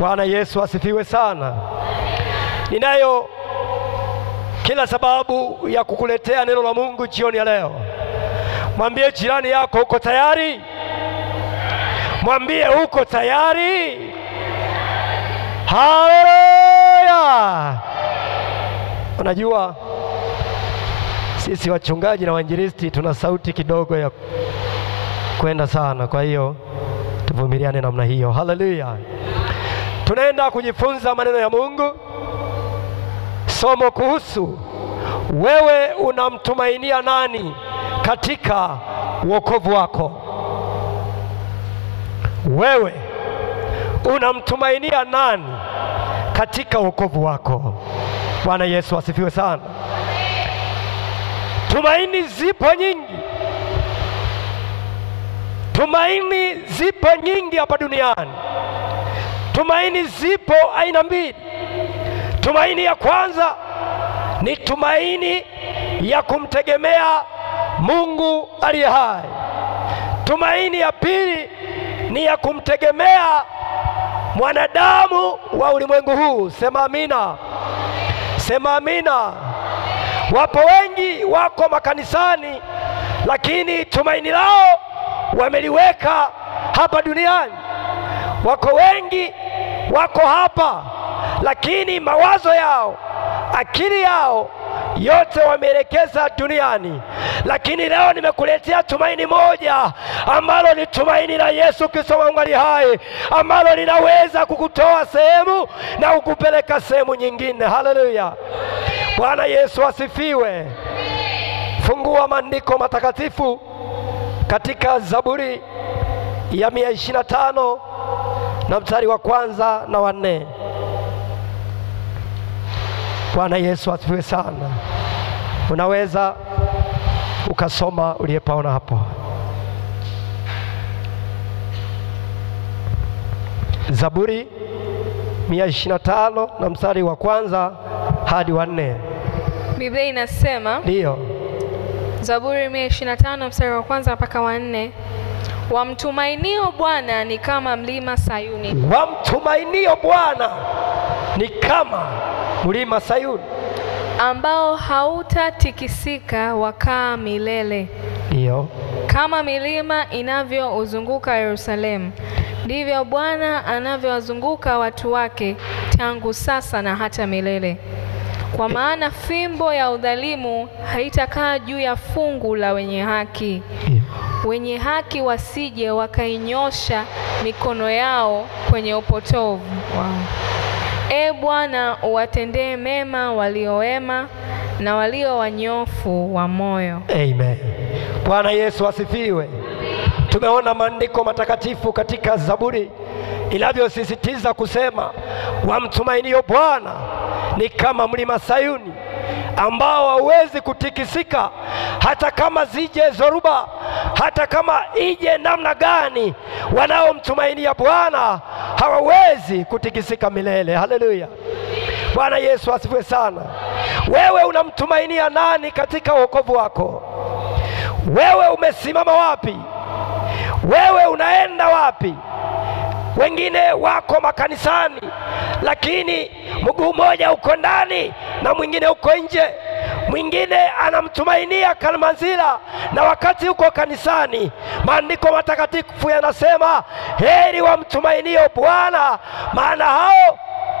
Bwana Yesu asifiwe sana. Ninayo kila sababu ya kukuletea neno la Mungu jioni ya leo. Mwambie jirani yako uko tayari? Mwambie uko tayari? Haleluya! Unajua sisi wachungaji na wainjilisti tuna sauti kidogo ya kwenda sana, kwa hiyo tuvumiliane namna hiyo. Haleluya! Tunaenda kujifunza maneno ya Mungu. Somo kuhusu wewe unamtumainia nani katika wokovu wako. Wewe unamtumainia nani katika wokovu wako. Bwana Yesu asifiwe sana. Tumaini zipo nyingi. Tumaini zipo nyingi hapa duniani. Tumaini zipo aina mbili. Tumaini ya kwanza ni tumaini ya kumtegemea Mungu aliye hai. Tumaini ya pili ni ya kumtegemea mwanadamu wa ulimwengu huu. Sema amina. Sema amina. Wapo wengi wako makanisani, lakini tumaini lao wameliweka hapa duniani. Wako wengi wako hapa, lakini mawazo yao, akili yao yote wameelekeza duniani. Lakini leo nimekuletea tumaini moja ambalo ni tumaini la Yesu Kristo Mungu aliye hai, ambalo linaweza kukutoa sehemu na kukupeleka sehemu nyingine. Haleluya! Bwana Yesu asifiwe. Fungua maandiko matakatifu katika Zaburi ya 125 na mstari wa kwanza na wa 4. Bwana Yesu asifiwe sana. Unaweza ukasoma uliyepaona hapo. Zaburi 125 na mstari wa kwanza hadi wa 4. Biblia inasema, ndio. Zaburi 125 mstari wa kwanza mpaka wa 4. Wamtumainio Bwana ni kama mlima Sayuni. Wamtumainio Bwana ni kama mlima Sayuni, ambao hautatikisika, wakaa milele. ndio. Kama milima inavyouzunguka Yerusalemu, ndivyo Bwana anavyowazunguka watu wake tangu sasa na hata milele. Kwa maana fimbo ya udhalimu haitakaa juu ya fungu la wenye haki. Wenye haki wasije wakainyosha mikono yao kwenye upotovu. Ee Bwana, uwatendee mema walio wema na walio wanyofu wa moyo. Amen. Bwana Yesu asifiwe. Tumeona maandiko matakatifu katika Zaburi inavyosisitiza kusema wamtumainio Bwana ni kama mlima Sayuni ambao hauwezi kutikisika, hata kama zije zoruba, hata kama ije namna gani. Wanaomtumainia Bwana hawawezi kutikisika milele. Haleluya! Bwana Yesu asifiwe sana. Wewe unamtumainia nani katika wokovu wako? Wewe umesimama wapi? Wewe unaenda wapi? Wengine wako makanisani, lakini mguu mmoja uko ndani na mwingine uko nje. Mwingine anamtumainia Kalimanzira na wakati uko kanisani. Maandiko matakatifu yanasema heri wamtumainio Bwana, maana hao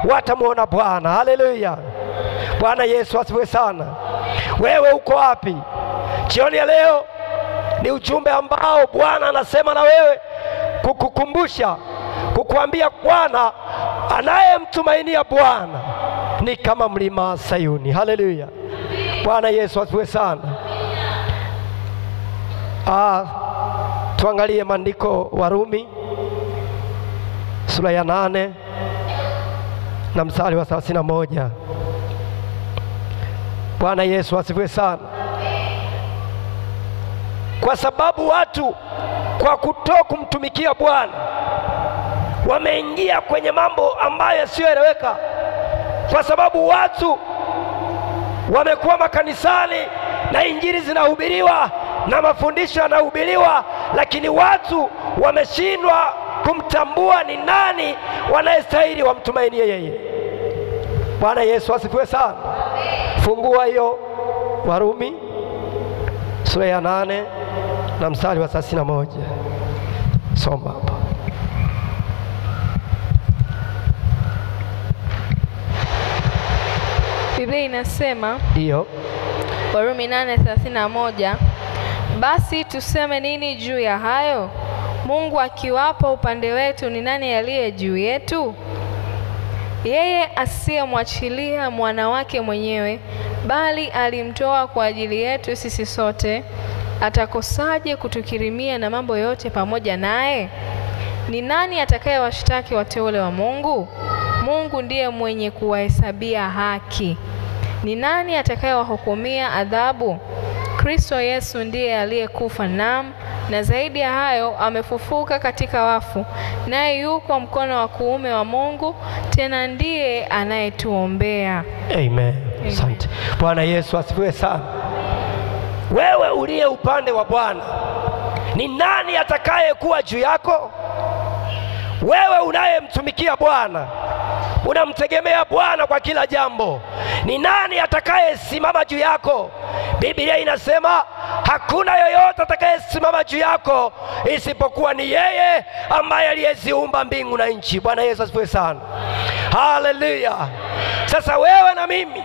watamuona Bwana. Haleluya! Bwana Yesu asifiwe sana. Wewe uko wapi? Jioni ya leo ni ujumbe ambao Bwana anasema na wewe, kukukumbusha, kukuambia Bwana anayemtumainia Bwana ni kama mlima Sayuni. Haleluya! Bwana Yesu asifiwe sana. Tuangalie maandiko Warumi sura ya 8 na mstari wa 31. Bwana Yesu asifiwe sana. Kwa sababu watu kwa kutokumtumikia Bwana wameingia kwenye mambo ambayo yasiyoeleweka. Kwa sababu watu wamekuwa makanisani na injili zinahubiriwa na mafundisho yanahubiriwa, lakini watu wameshindwa kumtambua ni nani wanayestahili wamtumainie yeye. Bwana Yesu asifiwe sana. Fungua hiyo Warumi sura ya 8 na mstari wa 31. Soma hapa. Biblia inasema, ndio, Warumi 8:31, basi tuseme nini juu ya hayo? Mungu akiwapo upande wetu, ni nani aliye juu yetu? Yeye asiyemwachilia mwana wake mwenyewe, bali alimtoa kwa ajili yetu sisi sote, atakosaje kutukirimia na mambo yote pamoja naye? Ni nani atakayewashtaki wateule wa Mungu? Mungu ndiye mwenye kuwahesabia haki. Ni nani atakayewahukumia adhabu? Kristo Yesu ndiye aliyekufa, na zaidi ya hayo amefufuka katika wafu, naye yuko mkono wa kuume wa Mungu, tena ndiye anayetuombea. Amen. Asante. Bwana Yesu asifiwe sana. Wewe uliye upande wa Bwana, ni nani atakaye kuwa juu yako? Wewe unayemtumikia Bwana, unamtegemea Bwana kwa kila jambo, ni nani atakaye simama juu yako? Biblia inasema hakuna yoyote atakaye simama juu yako isipokuwa ni yeye ambaye aliyeziumba mbingu na nchi. Bwana Yesu asifiwe sana. Haleluya. Sasa wewe na mimi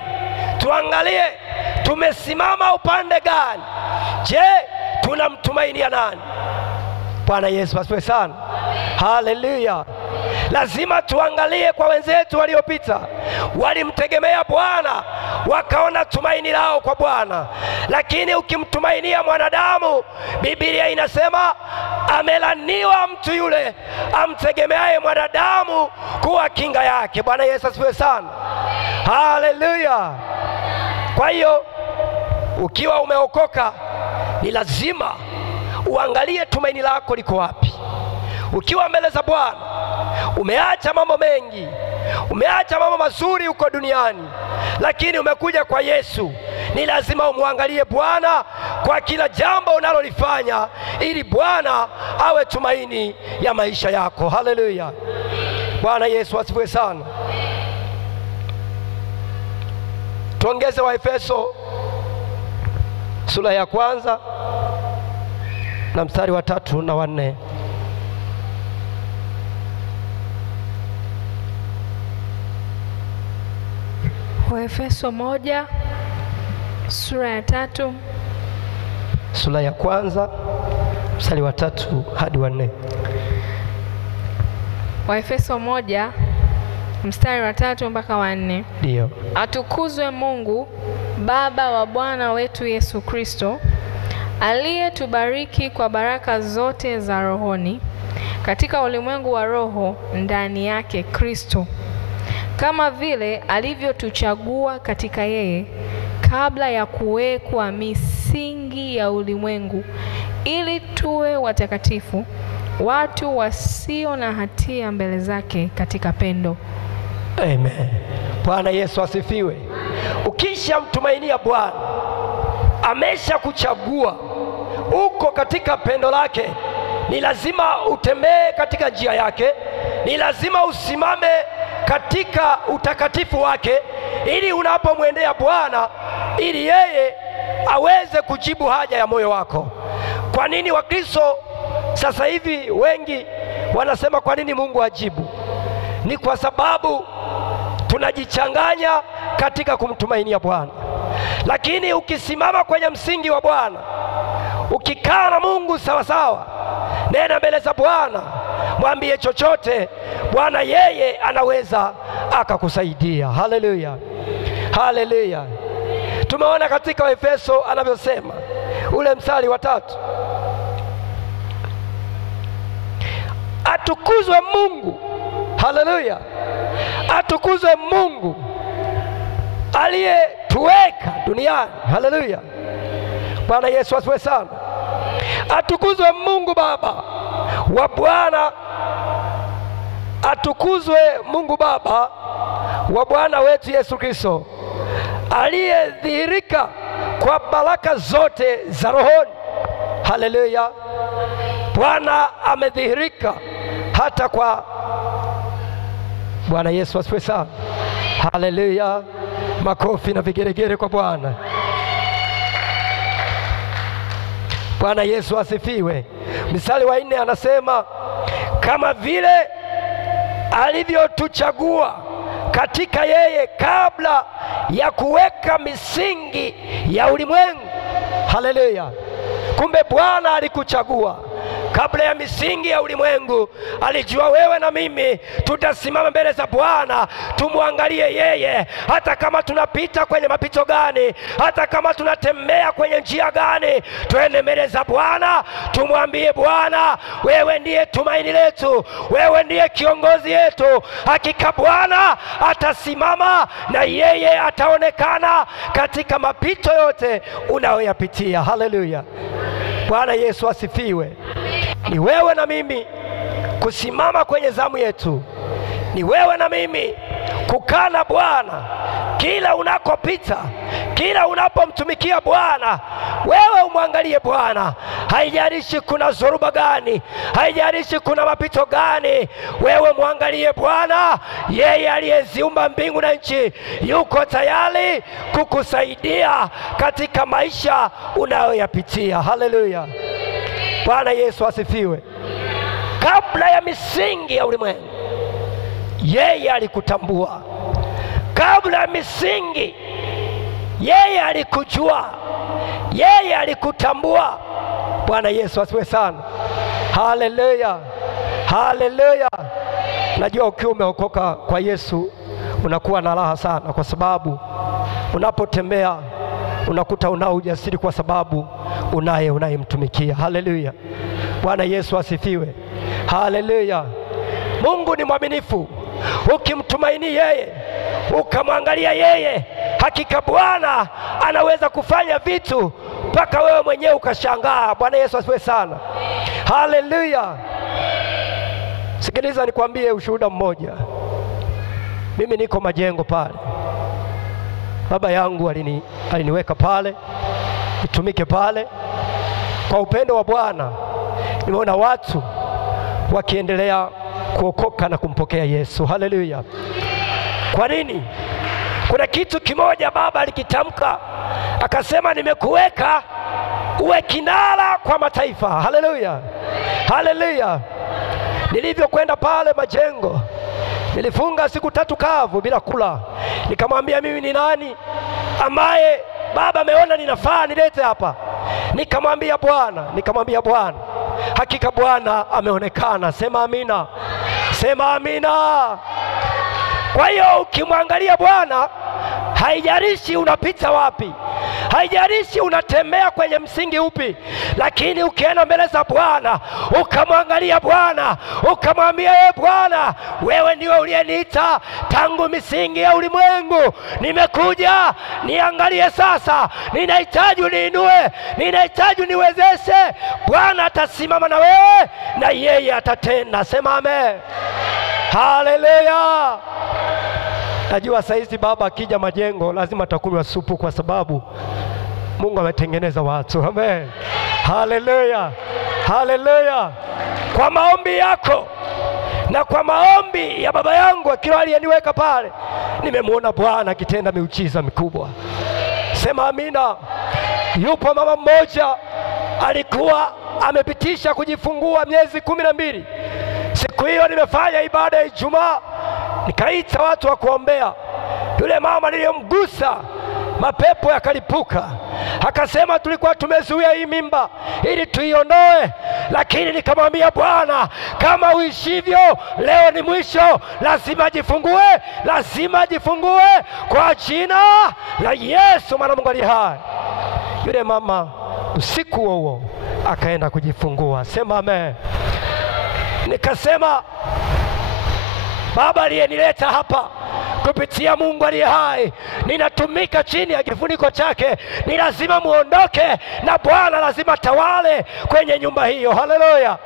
tuangalie tumesimama upande gani. Je, tunamtumainia nani? Bwana Yesu asifiwe sana. Haleluya. Lazima tuangalie kwa wenzetu waliopita, walimtegemea Bwana, wakaona tumaini lao kwa Bwana. Lakini ukimtumainia mwanadamu, Biblia inasema amelaniwa mtu yule amtegemeaye mwanadamu kuwa kinga yake. Bwana Yesu asifiwe sana. Haleluya. Kwa hiyo ukiwa umeokoka, ni lazima uangalie tumaini lako liko wapi. Ukiwa mbele za Bwana, umeacha mambo mengi, umeacha mambo mazuri huko duniani, lakini umekuja kwa Yesu, ni lazima umwangalie Bwana kwa kila jambo unalolifanya, ili Bwana awe tumaini ya maisha yako. Haleluya. Bwana Yesu asifiwe sana. Tuongeze Waefeso sura ya 1 na mstari wa 3 na 4. Waefeso 1 sura ya 3, sura ya 1 mstari wa 3 hadi wa 4. Waefeso 1 mstari wa 3 mpaka wa 4. Ndio. Atukuzwe Mungu Baba wa Bwana wetu Yesu Kristo, aliyetubariki kwa baraka zote za rohoni katika ulimwengu wa roho ndani yake Kristo, kama vile alivyotuchagua katika yeye kabla ya kuwekwa misingi ya ulimwengu, ili tuwe watakatifu, watu wasio na hatia mbele zake katika pendo. Amen. Bwana Yesu asifiwe. Ukisha mtumainia Bwana, amesha kuchagua, uko katika pendo lake, ni lazima utembee katika njia yake, ni lazima usimame katika utakatifu wake, ili unapomwendea Bwana, ili yeye aweze kujibu haja ya moyo wako. Kwa nini Wakristo sasa hivi wengi wanasema kwa nini Mungu ajibu? Ni kwa sababu tunajichanganya katika kumtumainia Bwana. Lakini ukisimama kwenye msingi wa Bwana, ukikaa na Mungu sawa sawa, nena mbele za Bwana, mwambie chochote, Bwana yeye anaweza akakusaidia. Haleluya. Haleluya. Tumeona katika Waefeso anavyosema ule mstari wa 3, atukuzwe Mungu. Haleluya. Atukuzwe Mungu aliyetuweka duniani. Haleluya. Bwana Yesu asifiwe sana. Atukuzwe Mungu Baba wa Bwana, atukuzwe Mungu Baba wa Bwana wetu Yesu Kristo, aliyedhihirika kwa baraka zote za rohoni. Haleluya. Bwana amedhihirika. hata kwa Bwana Yesu asifiwe sana. Haleluya. Makofi na vigeregere kwa Bwana. Bwana Yesu asifiwe. Mstari wa 4 anasema kama vile alivyotuchagua katika yeye kabla ya kuweka misingi ya ulimwengu. Haleluya. Kumbe Bwana alikuchagua kabla ya misingi ya ulimwengu. Alijua wewe na mimi tutasimama mbele za Bwana, tumwangalie yeye, hata kama tunapita kwenye mapito gani, hata kama tunatembea kwenye njia gani, twende mbele za Bwana, tumwambie Bwana, wewe ndiye tumaini letu, wewe ndiye kiongozi yetu. Hakika Bwana atasimama na yeye ataonekana katika mapito yote unayoyapitia. Haleluya. Bwana Yesu asifiwe. Ni wewe na mimi kusimama kwenye zamu yetu, ni wewe na mimi kukaa na Bwana kila unakopita, kila unapomtumikia Bwana. Wewe umwangalie Bwana, haijalishi kuna zoruba gani, haijalishi kuna mapito gani, wewe mwangalie Bwana. Yeye aliyeziumba mbingu na nchi yuko tayari kukusaidia katika maisha unayoyapitia. Haleluya. Bwana Yesu asifiwe. Kabla ya misingi ya ulimwengu yeye alikutambua. Kabla ya misingi yeye alikujua, yeye alikutambua. Bwana Yesu asifiwe sana. Haleluya. Haleluya. Najua ukiwa umeokoka kwa Yesu unakuwa na raha sana, kwa sababu unapotembea unakuta unao ujasiri kwa sababu unayemtumikia. Haleluya. Bwana Yesu asifiwe. Haleluya. Mungu ni mwaminifu. Ukimtumaini yeye, ukamwangalia yeye, hakika Bwana anaweza kufanya vitu mpaka wewe mwenyewe ukashangaa. Bwana Yesu asifiwe sana. Haleluya. Sikiliza nikwambie ushuhuda mmoja. Mimi niko Majengo pale. Baba yangu aliniweka pale nitumike pale. Kwa upendo wa Bwana nimeona watu wakiendelea kuokoka na kumpokea Yesu. Haleluya. Kwa nini? Kuna kitu kimoja Baba alikitamka, akasema nimekuweka uwe kinara kwa mataifa. Haleluya. Haleluya. Nilivyokwenda pale Majengo, nilifunga siku 3 kavu bila kula. Nikamwambia mimi ni nani ambaye Baba ameona ninafaa nilete hapa? Nikamwambia Bwana, hakika Bwana ameonekana. Sema amina. Sema amina. Kwa hiyo ukimwangalia Bwana, haijalishi unapita wapi, haijalishi unatembea kwenye msingi upi, lakini ukienda mbele za Bwana, ukamwangalia Bwana, ukamwambia yeye, Bwana, wewe ndiwe uliyeniita tangu misingi ya ulimwengu. Nimekuja niangalie sasa, ninahitaji uniinue, ninahitaji uniwezeshe. Bwana atasimama na wewe na yeye atatenda. Sema amen. Haleluya. Najua saizi Baba akija Majengo lazima atakunywa supu, kwa sababu Mungu ametengeneza watu. Amen. Haleluya. Haleluya. Kwa maombi yako na kwa maombi ya baba yangu akiwa aliyeniweka pale, nimemwona Bwana akitenda miujiza mikubwa. Sema amina. Yupo mama mmoja alikuwa amepitisha kujifungua miezi 12. Siku hiyo nimefanya ibada ya Ijumaa, nikaita watu wa kuombea. Yule mama niliyomgusa mapepo yakalipuka. Akasema tulikuwa tumezuia hii mimba ili tuiondoe, lakini nikamwambia Bwana, kama uishivyo leo ni mwisho, lazima jifungue, lazima jifungue kwa jina la Yesu mwana Mungu aliye hai. Yule mama usiku huo akaenda kujifungua. Sema amen. Nikasema Baba aliyenileta hapa kupitia Mungu aliye hai, ninatumika chini ya kifuniko chake. Ni lazima muondoke na Bwana lazima tawale kwenye nyumba hiyo. Haleluya.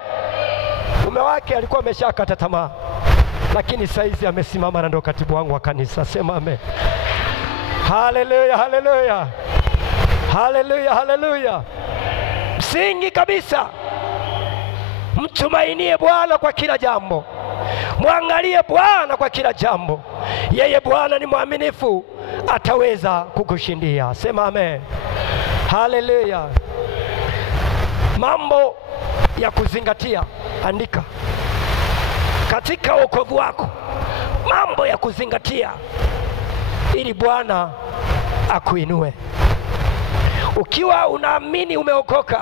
Mume wake alikuwa ameshakata tamaa, lakini saizi amesimama na ndo katibu wangu wa kanisa. Sema amen. Haleluya. Haleluya. Haleluya. Haleluya. Msingi kabisa Mtumainie Bwana kwa kila jambo, mwangalie Bwana kwa kila jambo. Yeye Bwana ni mwaminifu, ataweza kukushindia. Sema amen. Haleluya. Mambo ya kuzingatia, andika katika wokovu wako, mambo ya kuzingatia ili Bwana akuinue. Ukiwa unaamini umeokoka,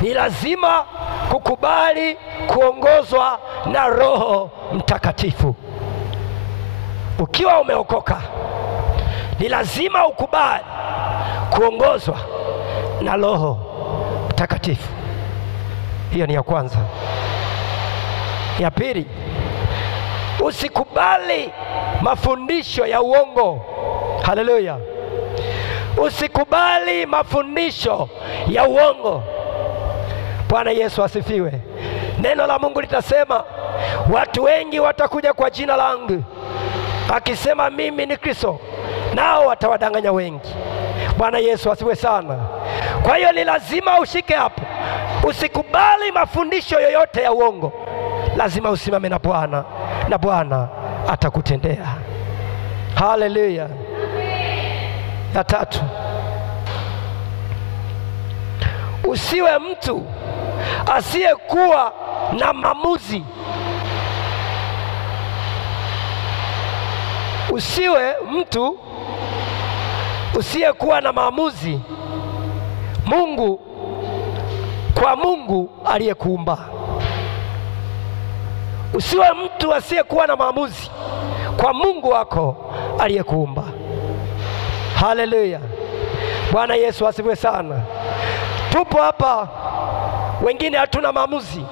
ni lazima kukubali kuongozwa na Roho Mtakatifu. Ukiwa umeokoka, ni lazima ukubali kuongozwa na Roho Mtakatifu. Hiyo ni ya kwanza. Ya pili, usikubali mafundisho ya uongo. Haleluya. Usikubali mafundisho ya uongo. Bwana Yesu asifiwe. Neno la Mungu litasema, watu wengi watakuja kwa jina langu akisema mimi ni Kristo, nao watawadanganya wengi. Bwana Yesu asifiwe sana. Kwa hiyo ni lazima ushike hapo. Usikubali mafundisho yoyote ya uongo. Lazima usimame na Bwana, na Bwana atakutendea. Haleluya. Ya tatu, usiwe mtu asiyekuwa na maamuzi. Usiwe mtu usiyekuwa na maamuzi kwa Mungu aliyekuumba. Usiwe mtu asiyekuwa na maamuzi kwa Mungu wako aliyekuumba. Haleluya. Bwana Yesu asifiwe sana. Tupo hapa, wengine hatuna maamuzi,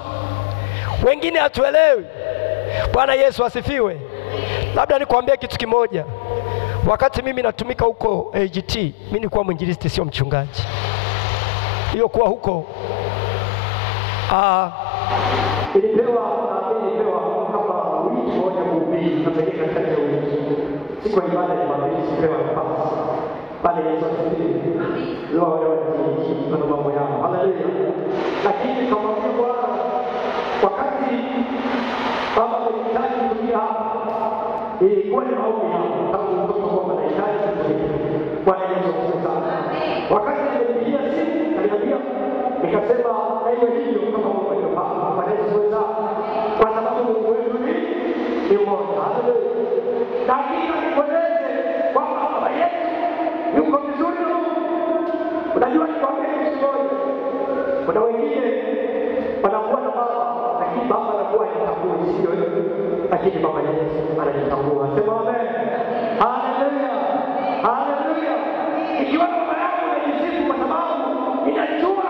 wengine hatuelewi. Bwana Yesu asifiwe. Labda nikwambie kitu kimoja. Wakati mimi natumika huko AGT, mimi nilikuwa mwinjilisti, sio mchungaji. Hiyo kuwa huko ilipewa kama wiki moja kuhubiri na pekee katika siku ya ibada ya Jumapili, sipewa nafasi. Bwana Yesu asifiwe. Leo wanaoishi na mambo yao. Haleluya. Lakini kama Bwana wakati baba alihitaji kuja hapa, ilikuwa ni maombi yangu tangu mtoto kwa anahitaji kuja. Bwana Yesu asifiwe sana. Wakati nilipigia simu aliniambia, nikasema na hiyo hivyo kama Mungu alipanga. Bwana Yesu asifiwe sana. Kwa sababu Mungu wetu ni mmoja. Haleluya. Lakini nikueleze kwamba baba yetu yuko vizuri. Unajua ni kwa nini sio? Kuna wengine wanakuwa na baba, lakini baba anakuwa anatambua sio, lakini baba Yesu anatambua. Sema amen. Haleluya. Haleluya. Ikiwa baba yangu anajisifu kwa sababu inajua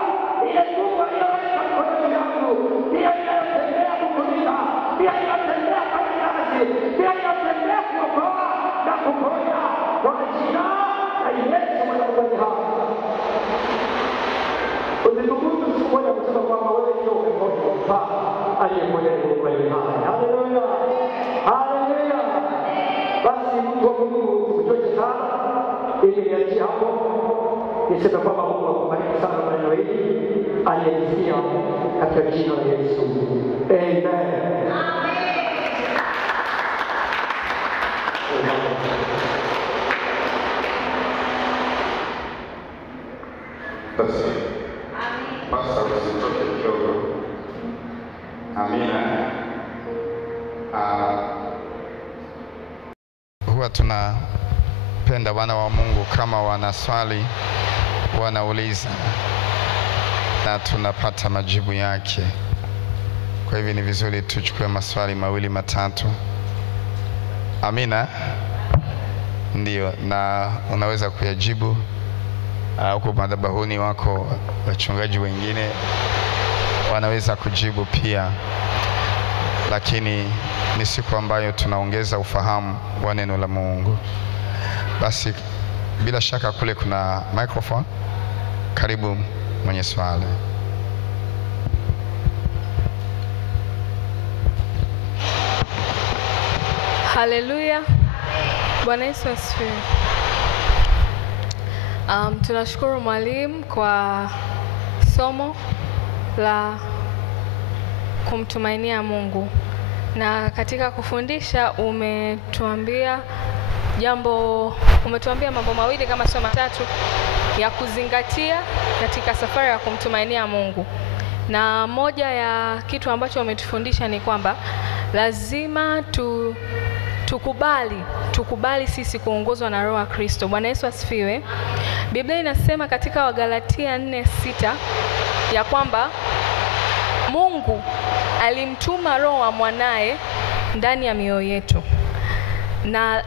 ile Mungu aliyoweka mkono yangu, pia inatembea kukulinda, pia inatembea kwa kazi, pia inatembea kuokoa na kuponya kwa jina la Yesu mwanamke hapa. Usithubutu siku moja kusema kwamba wewe ndio umekosa aliyemweleza kweli haya. Haleluya. Haleluya. Basi mtu wa Mungu usichoke sana. Ili niachie hapo. Niseme kwamba Mungu akubariki sana kwa neno hili aliyesikia katika jina la Yesu. Amen. Basi Pastor usitoke kidogo. Amina. Huwa tunapenda wana wa Mungu kama wana swali wanauliza na tunapata majibu yake. Kwa hivyo ni vizuri tuchukue maswali mawili matatu. Amina. Ndio, na unaweza kuyajibu huko madhabahuni. Wako wachungaji wengine wanaweza kujibu pia, lakini ni siku ambayo tunaongeza ufahamu wa neno la Mungu. Basi bila shaka kule kuna microphone. Karibu mwenye swali. Haleluya. Bwana Yesu asifiwe. Tunashukuru mwalimu kwa somo la kumtumainia Mungu. Na katika kufundisha umetuambia mambo mawili kama sio matatu ya kuzingatia katika safari ya kumtumainia Mungu. Na moja ya kitu ambacho umetufundisha ni kwamba lazima tukubali sisi kuongozwa na Roho wa Kristo. Bwana Yesu asifiwe. Biblia inasema katika Wagalatia 4:6 ya kwamba Mungu alimtuma Roho wa mwanae ndani ya mioyo yetu. Na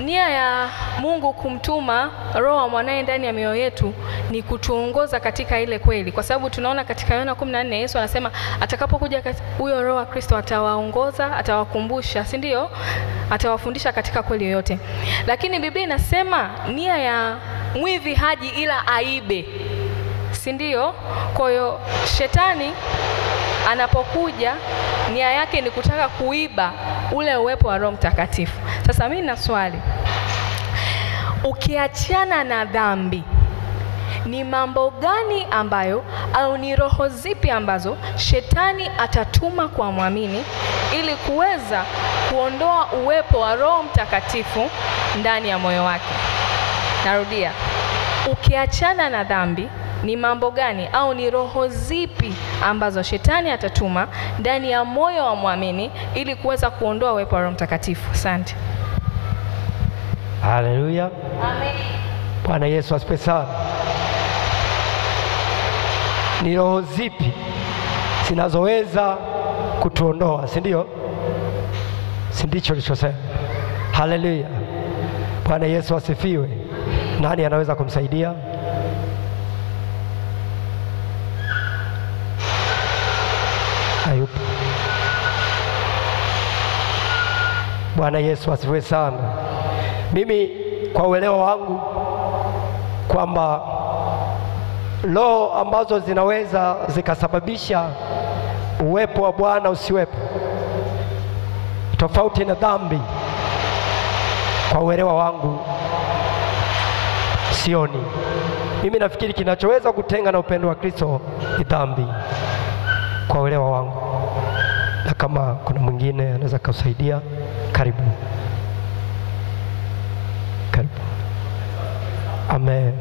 nia ya Mungu kumtuma Roho wa mwanae ndani ya mioyo yetu ni kutuongoza katika ile kweli, kwa sababu tunaona katika Yohana 14 Yesu anasema atakapokuja huyo Roho wa Kristo atawaongoza, atawakumbusha, si ndio? Atawafundisha katika kweli yote. Lakini Biblia inasema nia ya mwivi haji ila aibe, si ndio? Kwa hiyo shetani anapokuja nia yake ni kutaka kuiba ule uwepo wa Roho Mtakatifu. Sasa mimi nina swali. Ukiachana na dhambi, ni mambo gani ambayo au ni roho zipi ambazo shetani atatuma kwa mwamini ili kuweza kuondoa uwepo wa Roho Mtakatifu ndani ya moyo wake? Narudia. Ukiachana na dhambi, ni mambo gani au ni roho zipi ambazo shetani atatuma ndani ya moyo wa mwamini ili kuweza kuondoa uwepo wa Roho Mtakatifu? Asante. Haleluya. Amen. Bwana Yesu asifiwe sana. Ni roho zipi zinazoweza kutuondoa, si ndio? Si ndicho nilichosema? Haleluya. Bwana Yesu asifiwe. Nani anaweza kumsaidia? Hayupo. Bwana Yesu asifiwe sana. Mimi kwa uelewa wangu kwamba roho ambazo zinaweza zikasababisha uwepo wa Bwana usiwepo, tofauti na dhambi, kwa uelewa wangu sioni. Mimi nafikiri kinachoweza kutenga na upendo wa Kristo ni dhambi, kwa uelewa wangu. Na kama kuna mwingine anaweza kusaidia, karibu. Karibu. Amen.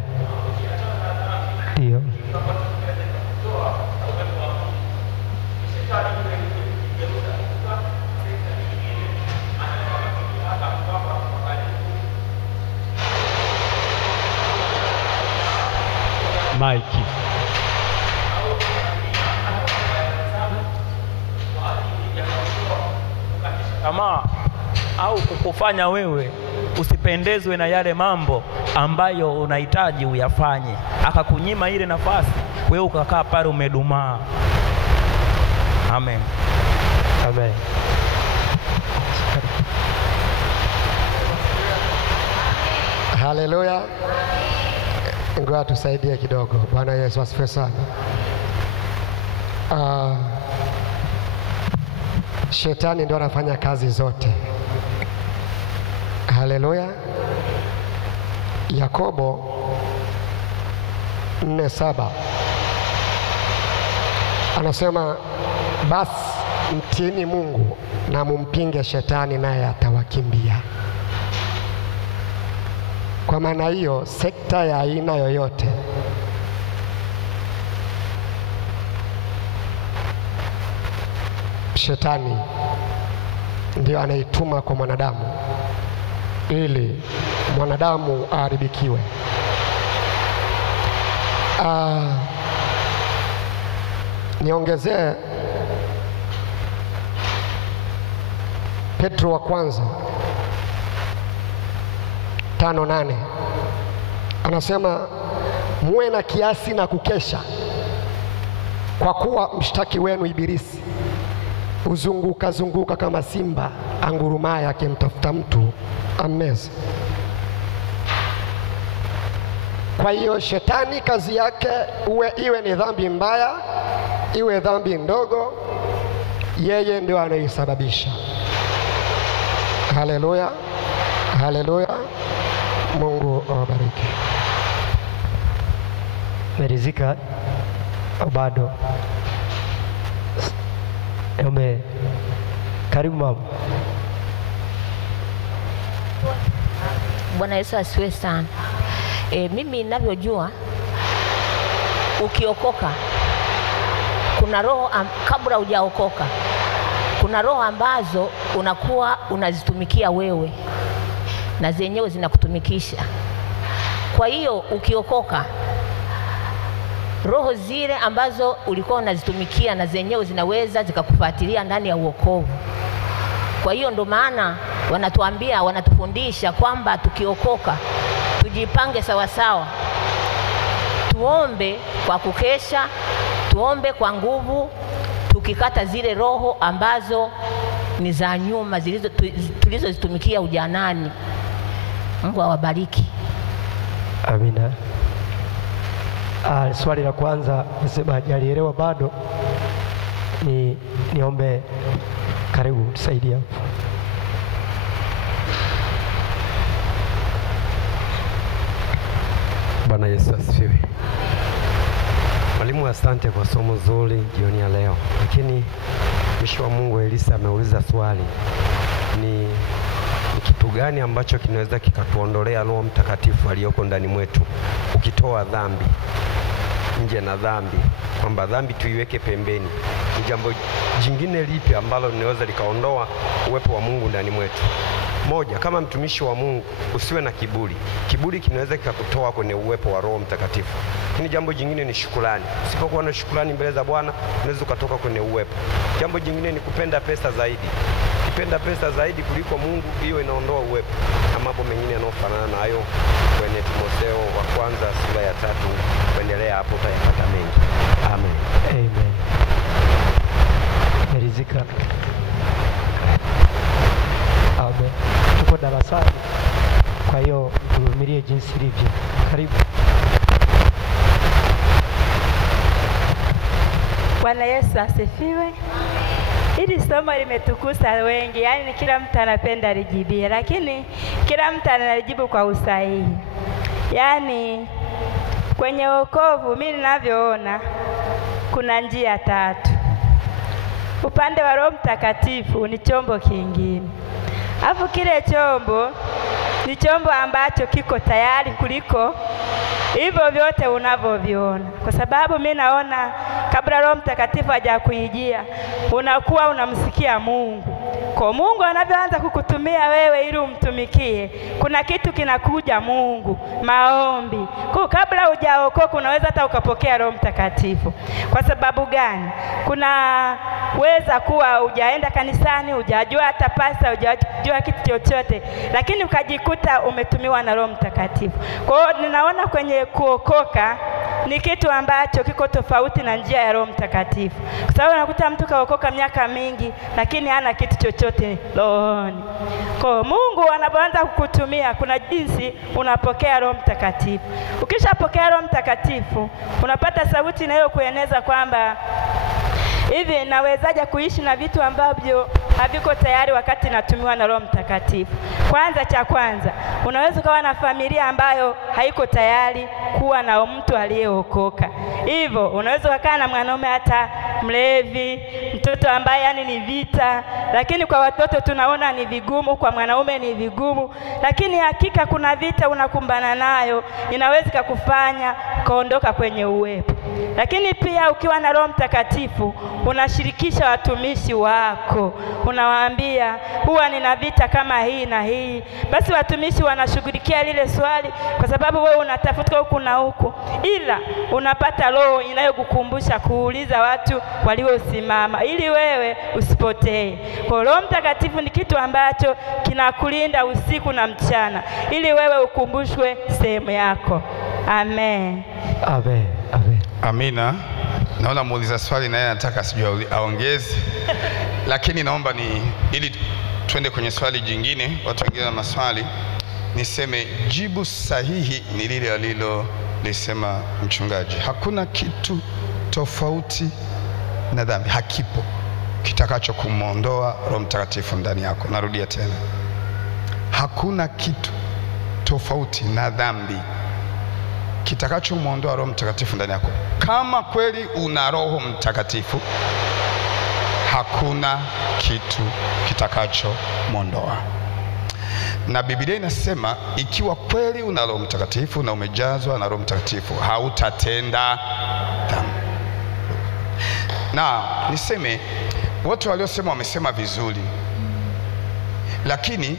Ndio. Mike. Tamaa au kukufanya wewe usipendezwe na yale mambo ambayo unahitaji uyafanye, akakunyima ile nafasi, wewe ukakaa pale umedumaa. Amen. Amen. Haleluya. Ngoja tusaidie kidogo. Bwana Yesu asifiwe sana. Shetani ndio anafanya kazi zote. Haleluya. Yakobo 4:7 anasema, basi mtiini Mungu na mumpinge shetani naye atawakimbia. Kwa maana hiyo, sekta ya aina yoyote shetani ndio anaituma kwa mwanadamu ili mwanadamu aharibikiwe. Niongezee Petro wa kwanza 5:8 anasema, muwe na kiasi na kukesha, kwa kuwa mshtaki wenu Ibilisi huzunguka kama simba angurumaye akimtafuta mtu ammeze. Kwa hiyo shetani kazi yake iwe ni dhambi mbaya, iwe dhambi ndogo, yeye ndio anaisababisha. Haleluya. Haleluya. Mungu awabariki. Merizika bado. Amen. Karibu mama. Bwana Yesu asifiwe sana. Mimi ninavyojua, ukiokoka kuna roho kabla hujaokoka kuna roho ambazo unakuwa unazitumikia wewe na zenyewe zinakutumikisha. Kwa hiyo ukiokoka, roho zile ambazo ulikuwa unazitumikia na zenyewe zinaweza zikakufuatilia ndani ya uokovu. Kwa hiyo ndo maana wanatuambia, wanatufundisha kwamba tukiokoka tujipange sawa sawa, tuombe kwa kukesha, tuombe kwa nguvu, tukikata zile roho ambazo ni za nyuma tulizozitumikia ujanani. Mungu awabariki. Amina. Swali la kwanza nasema hajalielewa bado. Niombe, karibu tusaidie hapo. Bwana Yesu asifiwe. Mwalimu, asante kwa somo zuri jioni ya leo. Lakini mtumishi wa Mungu Elisa ameuliza swali, ni kitu gani ambacho kinaweza kikatuondolea Roho Mtakatifu aliyoko ndani mwetu, ukitoa dhambi, nje na dhambi, kwamba dhambi tuiweke pembeni? Ni jambo jingine lipi ambalo linaweza likaondoa uwepo wa Mungu ndani mwetu? Moja, kama mtumishi wa Mungu usiwe na kiburi. Kiburi kinaweza kikakutoa kwenye uwepo wa Roho Mtakatifu. Lakini jambo jingine ni shukrani. Usipokuwa na shukrani mbele za Bwana, unaweza ukatoka kwenye uwepo. Jambo jingine ni kupenda pesa zaidi. Ukipenda pesa zaidi kuliko Mungu, hiyo inaondoa uwepo. Na mambo mengine yanayofanana na hayo kwenye Timotheo wa kwanza sura ya 3 kuendelea hapo utayapata mengi. Amen. Amen. Merizika. Amen. Tuko darasani, kwa hiyo tuvumilie jinsi ilivyo. Karibu. Bwana Yesu asifiwe. Hili somo limetukusa wengi, yaani kila mtu anapenda lijibie, lakini kila mtu analijibu kwa usahihi. Yaani kwenye wokovu mimi ninavyoona kuna njia 3. Upande wa Roho Mtakatifu ni chombo kingine. Alafu kile chombo ni chombo ambacho kiko tayari kuliko hivyo vyote unavyoviona, kwa sababu mimi naona kabla Roho Mtakatifu hajakuijia unakuwa unamsikia Mungu. Kwa Mungu anavyoanza kukutumia wewe ili umtumikie, kuna kitu kinakuja Mungu, maombi. Kwa kabla hujaokoka unaweza hata ukapokea Roho Mtakatifu. Kwa sababu gani? Kunaweza kuwa hujaenda kanisani, hujajua hata pasta, hujajua kitu chochote, lakini ukajikuta umetumiwa na Roho Mtakatifu. Kwa hiyo ninaona kwenye kuokoka ni kitu ambacho kiko tofauti na njia ya Roho Mtakatifu. Kwa sababu unakuta mtu kaokoka miaka mingi lakini hana kitu chochote rohoni. Kwa Mungu anapoanza kukutumia kuna jinsi unapokea Roho Mtakatifu. Ukishapokea Roho Mtakatifu unapata sauti inayokueneza kwamba hivi nawezaje kuishi na vitu ambavyo haviko tayari wakati natumiwa na Roho Mtakatifu. Cha kwanza, unaweza kuwa na familia ambayo haiko tayari kuwa na mtu aliyeokoka. Hivyo unaweza kukaa na mwanaume hata mlevi, mtoto ambaye yani ni vita, lakini kwa watoto tunaona ni vigumu, kwa mwanaume ni vigumu, lakini hakika kuna vita unakumbana nayo, inaweza kukufanya kaondoka kwenye uwepo. Lakini pia ukiwa na Roho Mtakatifu unashirikisha watumishi wako, unawaambia huwa nina vita kama hii na hii, basi watumishi wanashughulikia lile swali, kwa sababu wewe unatafuta huku na huku, ila unapata roho inayokukumbusha kuuliza watu waliosimama ili wewe usipotee. Kwa Roho Mtakatifu ni kitu ambacho kinakulinda usiku na mchana ili wewe ukumbushwe sehemu yako. Amen. Amen. Amen. Amina. Naona muuliza swali na yeye anataka sijui aongeze. Lakini naomba ili twende kwenye swali jingine, watu wengine na maswali, niseme jibu sahihi ni lile alilolisema mchungaji. Hakuna kitu tofauti na dhambi, hakipo kitakacho kumuondoa Roho Mtakatifu ndani yako. Narudia tena, hakuna kitu tofauti na dhambi kitakacho muondoa Roho Mtakatifu ndani yako. Kama kweli una Roho Mtakatifu, hakuna kitu kitakachomwondoa. Na Biblia inasema ikiwa kweli una Roho Mtakatifu na umejazwa na Roho Mtakatifu, hautatenda dhambi. Na niseme wote waliosema wamesema vizuri, lakini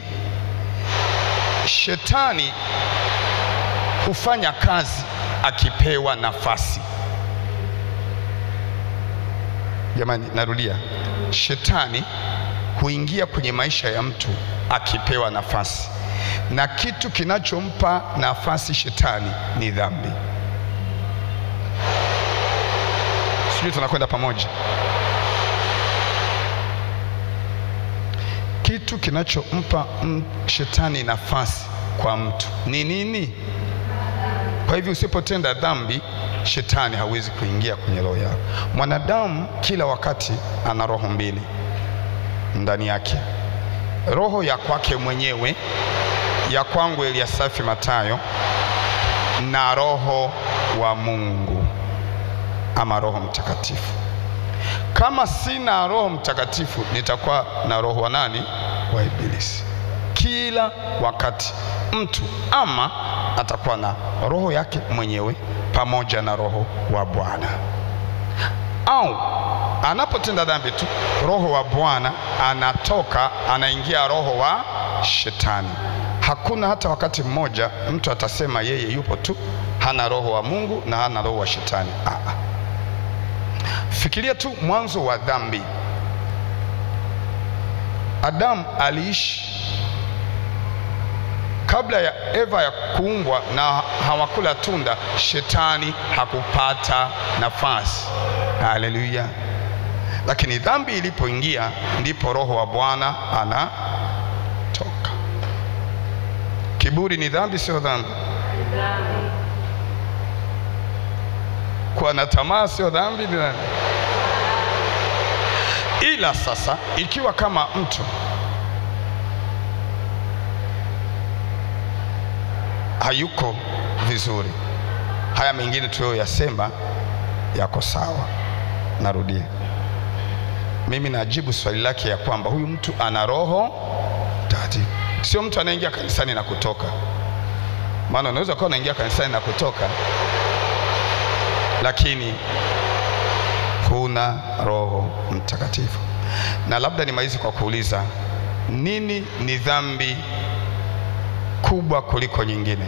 shetani hufanya kazi akipewa nafasi. Jamani, narudia, shetani huingia kwenye maisha ya mtu akipewa nafasi, na kitu kinachompa nafasi shetani ni dhambi. Sisi tunakwenda pamoja. Kitu kinachompa shetani nafasi kwa mtu ni nini? Kwa hivyo usipotenda dhambi, shetani hawezi kuingia kwenye roho yako. Mwanadamu kila wakati ana roho mbili ndani yake, roho ya kwake mwenyewe, ya kwangu Eliasafi Matayo, na roho wa Mungu ama Roho Mtakatifu. Kama sina Roho Mtakatifu, nitakuwa na roho wa nani? Wa Ibilisi. Kila wakati mtu ama atakuwa na roho yake mwenyewe pamoja na roho wa Bwana, au anapotenda dhambi tu roho wa Bwana anatoka, anaingia roho wa shetani. Hakuna hata wakati mmoja mtu atasema yeye yupo tu, hana roho wa Mungu na hana roho wa shetani. Fikiria tu mwanzo wa dhambi. Adamu aliishi kabla ya Eva ya kuumbwa na hawakula tunda, shetani hakupata nafasi. Haleluya. Lakini dhambi ilipoingia, ndipo roho wa Bwana anatoka. Kiburi ni dhambi, sio dhambi? Kuwa na tamaa sio dhambi, ni dhambi. Ila sasa ikiwa kama mtu hayuko vizuri, haya mengine tuliyoyasema yako sawa. Narudia, mimi najibu swali lake ya kwamba huyu mtu ana Roho Mtakatifu. Sio mtu anaingia kanisani na kutoka. Maana unaweza kuwa unaingia kanisani na kutoka, lakini huna Roho Mtakatifu. Na labda nimalize kwa kuuliza, nini ni dhambi kubwa kuliko nyingine?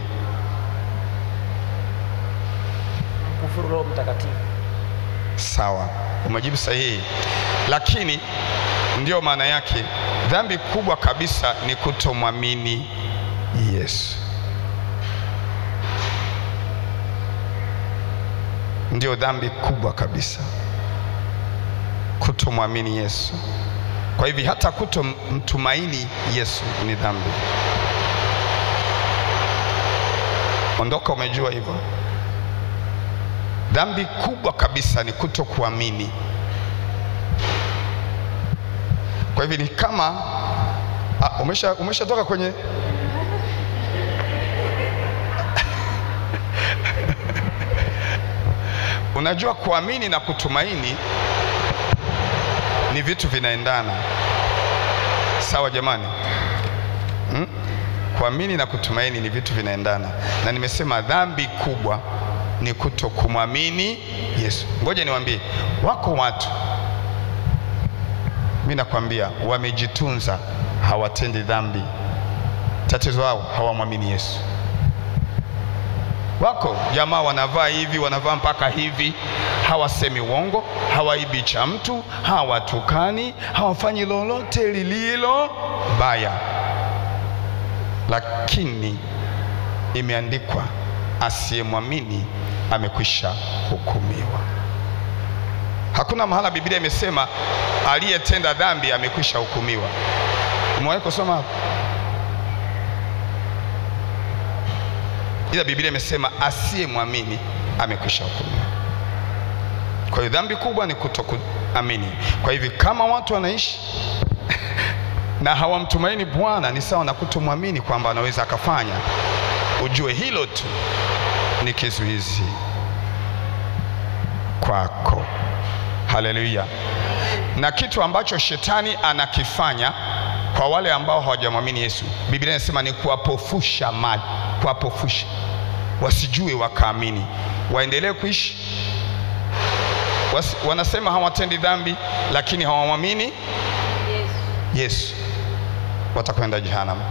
Kufuru Roho Mtakatifu. Sawa, umejibu sahihi. Lakini ndio maana yake dhambi kubwa kabisa ni kutomwamini Yesu. Ndio dhambi kubwa kabisa, kutomwamini Yesu. Kwa hivyo hata kutomtumaini Yesu ni dhambi. Ondoka, umejua hivyo. Dhambi kubwa kabisa ni kutokuamini. Kwa hivyo ni kama umeshatoka kwenye unajua, kuamini na kutumaini ni vitu vinaendana. Sawa jamani? Kuamini na kutumaini ni vitu vinaendana. Na nimesema dhambi kubwa ni kutokumwamini Yesu. Ngoja niwaambie, wako watu, mimi nakwambia, wamejitunza, hawatendi dhambi. Tatizo wao hawamwamini Yesu. Wako jamaa wanavaa hivi, wanavaa mpaka hivi, hawasemi uongo, hawaibi cha mtu, hawatukani, hawafanyi lolote lililo baya, lakini imeandikwa asiyemwamini amekwisha hukumiwa. Hakuna mahala Biblia imesema aliyetenda dhambi amekwisha hukumiwa. Umewahi kusoma hapo? Ila Biblia imesema asiyemwamini amekwisha hukumiwa. Kwa hiyo dhambi kubwa ni kutokuamini. Kwa hivyo kama watu wanaishi na hawamtumaini Bwana, ni sawa na kutomwamini kwamba anaweza akafanya. Ujue hilo tu ni kizuizi kwako. Haleluya. Na kitu ambacho shetani anakifanya kwa wale ambao hawajamwamini Yesu, Biblia inasema ni kuwapofusha macho, kuwapofusha wasijue wakaamini, waendelee kuishi. Wanasema hawatendi dhambi, lakini hawamwamini Yesu, watakwenda jehanamu.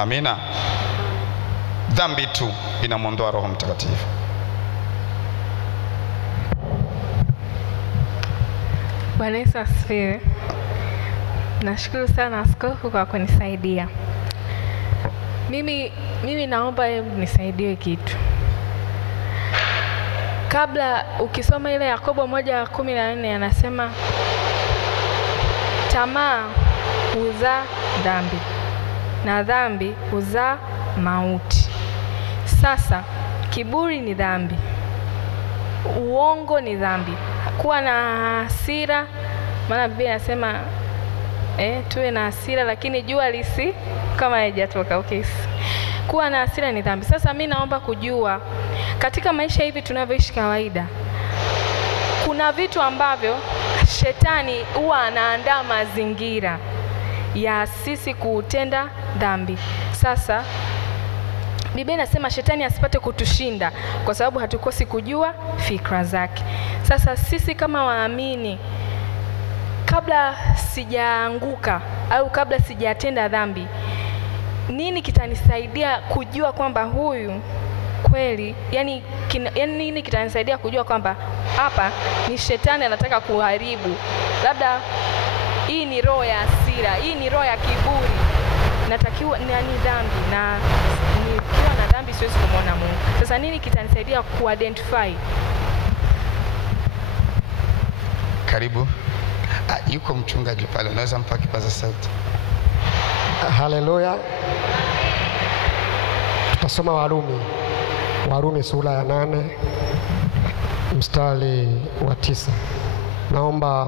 Amina. Dhambi tu inamwondoa Roho Mtakatifu. Bwana Yesu asifiwe. Nashukuru sana askofu kwa kunisaidia. Mimi naomba nisaidiwe kitu. Kabla ukisoma ile Yakobo 1:14 anasema tamaa huzaa dhambi na dhambi huzaa mauti. Sasa kiburi ni dhambi, uongo ni dhambi, kuwa na hasira, maana Biblia inasema tuwe na hasira lakini jua lisi kama haijatoka. Okay. Kuwa na hasira ni dhambi. Sasa mimi naomba kujua katika maisha hivi tunavyoishi kawaida, kuna vitu ambavyo shetani huwa anaandaa mazingira ya sisi kutenda dhambi. Sasa Biblia inasema shetani asipate kutushinda kwa sababu hatukosi kujua fikra zake. Sasa sisi kama waamini, kabla sijaanguka au kabla sijatenda dhambi, nini kitanisaidia kujua kwamba huyu kweli, yani nini kitanisaidia kujua kwamba hapa ni shetani anataka kuharibu? Labda hii ni roho ya hasira, hii ni roho ya kiburi, natakiwa ni dhambi, na nikiwa na dhambi siwezi kumwona Mungu. Sasa nini kitanisaidia kuidentify? Karibu. Yuko mchungaji pale, unaweza mpa kipaza sauti. Haleluya. Tutasoma Warumi sura ya 8 mstari wa 9. Naomba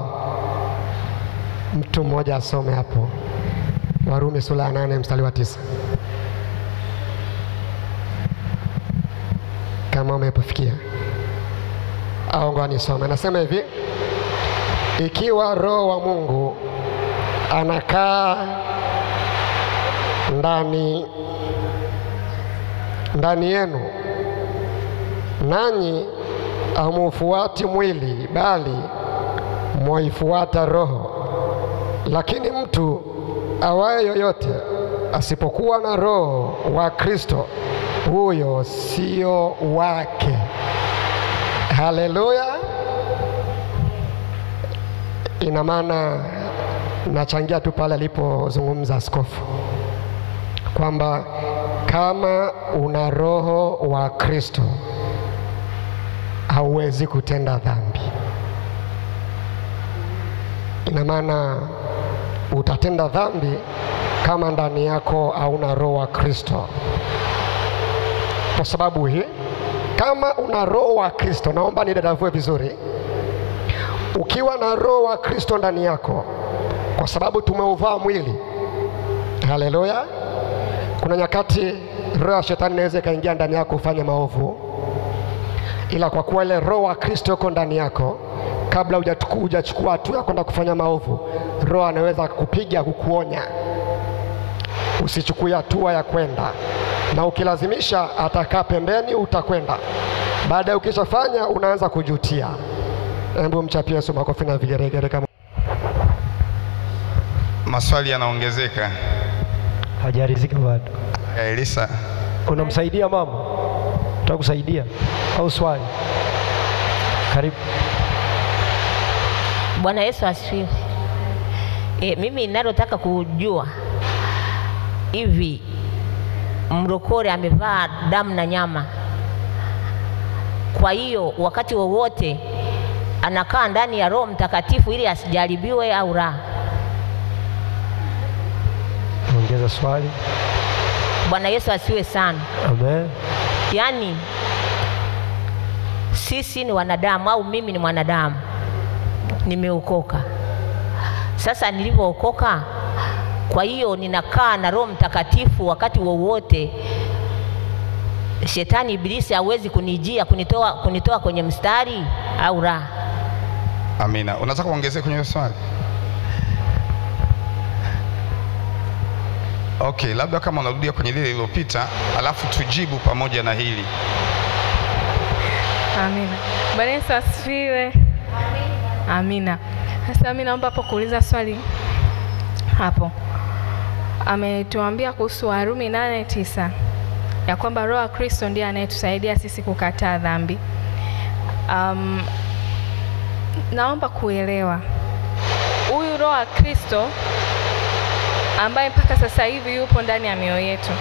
mtu mmoja asome hapo. Warumi sura ya 8 mstari wa 9. Kama umepofikia. Au ngoja nisome. Nasema hivi: ikiwa Roho wa Mungu anakaa ndani yenu, nanyi hamufuati mwili bali mwaifuata Roho. Lakini mtu awaye yoyote asipokuwa na Roho wa Kristo, huyo sio wake. Haleluya. Ina maana nachangia tu pale alipozungumza askofu kwamba kama una Roho wa Kristo hauwezi kutenda dhambi. Ina maana utatenda dhambi kama ndani yako hauna Roho wa Kristo. Kwa sababu hii, kama una Roho wa Kristo, naomba nidadavue vizuri, ukiwa na Roho wa Kristo ndani yako, kwa sababu tumeuvaa mwili. Haleluya. Kuna nyakati roho ya shetani inaweza kaingia ndani yako ufanye maovu, ila kwa kuwa ile Roho wa Kristo yuko ndani yako, kabla hujachukua hatua ya kwenda kufanya maovu, Roho anaweza kukupiga, kukuonya usichukue hatua ya kwenda, na ukilazimisha atakaa pembeni, utakwenda. Baada ya ukishafanya unaanza kujutia. Hebu mchapie Yesu makofi na vigeregere kama. Maswali yanaongezeka. Hajarizika bado. Elisa, unamsaidia mama? Tutakusaidia au swali? Karibu. Bwana Yesu asifiwe. Mimi ninalotaka kujua, hivi mrokore amevaa damu na nyama, kwa hiyo wakati wowote anakaa ndani ya Roho Mtakatifu ili asijaribiwe au la? Ongeza swali. Bwana Yesu asiwe sana. Amen. Yaani sisi ni wanadamu, au mimi ni mwanadamu, nimeokoka. Sasa nilipookoka, kwa hiyo ninakaa na Roho Mtakatifu wakati wowote. Shetani ibilisi hawezi kunijia kunitoa kwenye mstari au la? Amina. Unataka kuongezea kwenye swali? Okay, labda kama unarudia kwenye lile lililopita, alafu tujibu pamoja na hili. Amina. Bwana Yesu asifiwe. Amina. Sasa mimi naomba hapo kuuliza swali hapo. Ametuambia kuhusu Warumi 8:9 ya kwamba Roho wa Kristo ndiye anayetusaidia sisi kukataa dhambi. Naomba kuelewa huyu Roho wa Kristo ambaye mpaka sasa hivi yupo ndani ya mioyo yetu,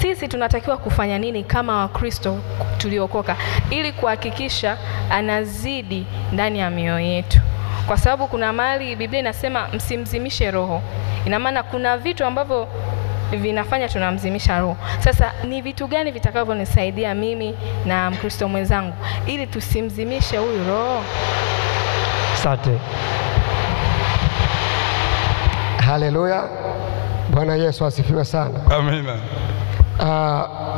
sisi tunatakiwa kufanya nini kama Wakristo tuliokoka ili kuhakikisha anazidi ndani ya mioyo yetu? Kwa sababu kuna mahali Biblia inasema msimzimishe Roho. Ina maana kuna vitu ambavyo vinafanya tunamzimisha Roho. Sasa ni vitu gani vitakavyonisaidia mimi na Mkristo mwenzangu ili tusimzimishe huyu Roho? Asante. Haleluya. Bwana Yesu asifiwe sana. Amina.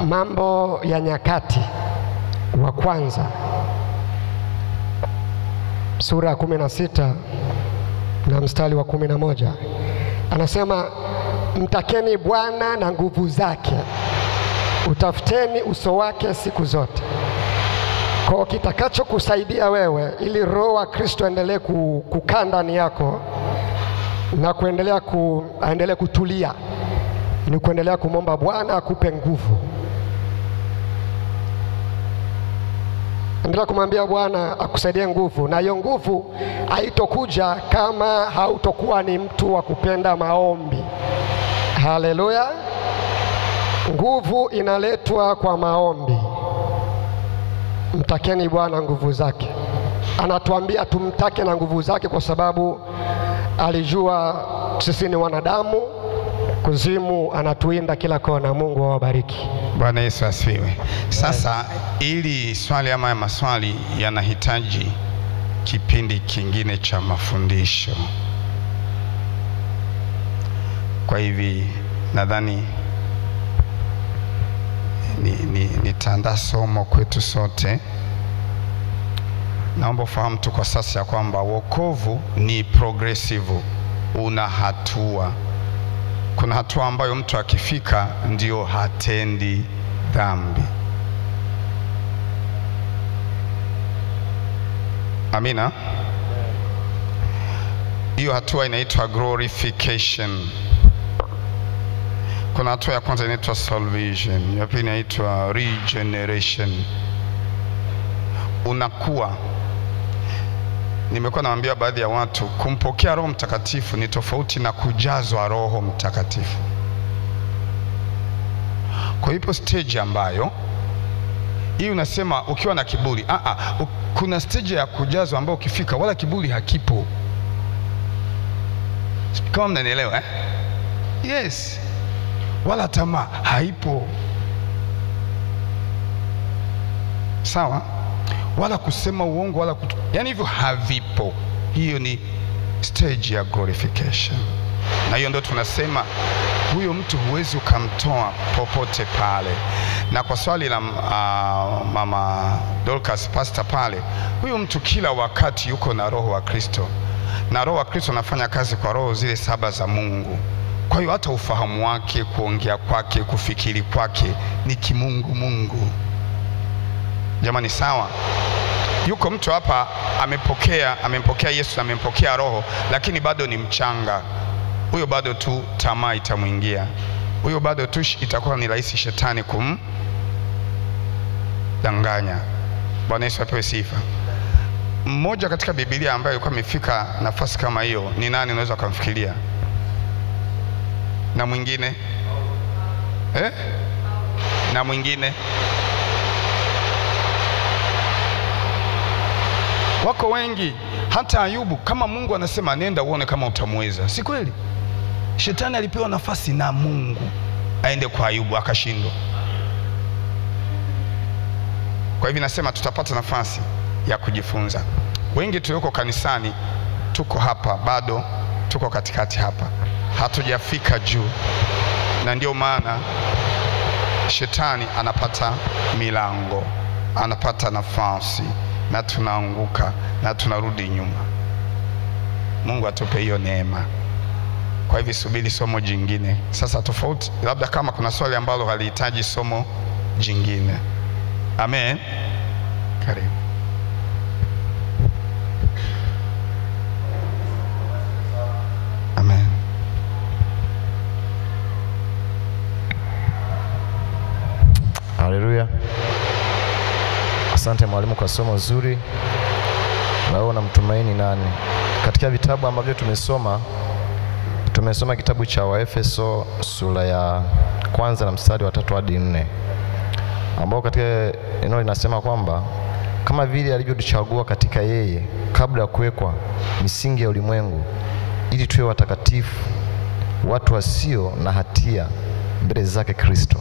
Mambo ya Nyakati wa kwanza sura ya 16 na mstari wa 11 anasema, mtakeni Bwana na nguvu zake, utafuteni uso wake siku zote. Kwa kitakacho kusaidia wewe ili Roho wa Kristo endelee kukaa ndani yako na aendelee kutulia, ni kuendelea kumomba Bwana akupe nguvu. Endelea kumwambia Bwana akusaidie nguvu, na hiyo nguvu haitokuja kama hautokuwa ni mtu wa kupenda maombi. Haleluya. Nguvu inaletwa kwa maombi. Mtakeni Bwana nguvu zake. Anatuambia tumtake na nguvu zake kwa sababu alijua sisi ni wanadamu, kuzimu anatuinda kila kona. Mungu awabariki. Bwana Yesu asifiwe. Sasa ili swali ama maswali yanahitaji kipindi kingine cha mafundisho. Kwa hivi nadhani nitaandaa somo kwetu sote. Naomba ufahamu tu kwa sasa ya kwamba wokovu ni progressive, una hatua. Kuna hatua ambayo mtu akifika ndio hatendi dhambi. Amina. Hiyo hatua inaitwa glorification. Kuna hatua ya kwanza inaitwa salvation, ya pili inaitwa regeneration. Unakuwa. Nimekuwa naambia baadhi ya watu kumpokea Roho Mtakatifu ni tofauti na kujazwa Roho Mtakatifu. Kwa hiyo stage ambayo hii unasema ukiwa na kiburi, kuna stage ya kujazwa ambayo ukifika wala kiburi hakipo. Kama mnanielewa eh? Yes. Wala tamaa haipo. Sawa? Wala kusema uongo wala yani hivyo havipo. Hiyo ni stage ya glorification. Na hiyo ndio tunasema huyo mtu huwezi ukamtoa popote pale. Na kwa swali la mama Dorcas pastor pale, huyo mtu kila wakati yuko na Roho wa Kristo. Na Roho wa Kristo anafanya kazi kwa roho zile 7 za Mungu. Kwa hiyo hata ufahamu wake, kuongea kwake, kufikiri kwake ni kimungu Mungu. Jamani sawa? Yuko mtu hapa amempokea Yesu, amempokea Roho, lakini bado ni mchanga. Huyo bado tu tamaa itamuingia. Huyo bado tu itakuwa ni rahisi shetani kumdanganya. Bwana Yesu apewe sifa. Mmoja katika Biblia ambaye alikuwa amefika nafasi kama hiyo, ni nani unaweza kumfikiria? Na mwingine? Na mwingine? Wako wengi. Hata Ayubu, kama Mungu anasema nenda uone kama utamweza, si kweli? Shetani alipewa nafasi na Mungu aende kwa Ayubu, akashindwa. Kwa hivyo nasema tutapata nafasi ya kujifunza. Wengi tulioko kanisani tuko hapa, bado tuko katikati hapa, hatujafika juu. Na ndio maana shetani anapata milango, anapata nafasi na tunaanguka na tunarudi nyuma. Mungu atupe hiyo neema. Kwa hivyo subiri somo jingine. Sasa tofauti, labda kama kuna swali ambalo halihitaji somo jingine. Amen. Karibu. Amen. Haleluya. Asante mwalimu kwa somo zuri. Wewe unamtumaini nani? Katika vitabu ambavyo tumesoma kitabu cha Waefeso sura ya 1 na mstari wa 3 hadi 4, ambao katika neno linasema kwamba kama vile alivyotuchagua katika yeye kabla ya kuwekwa misingi ya ulimwengu, ili tuwe watakatifu, watu wasio na hatia mbele zake Kristo.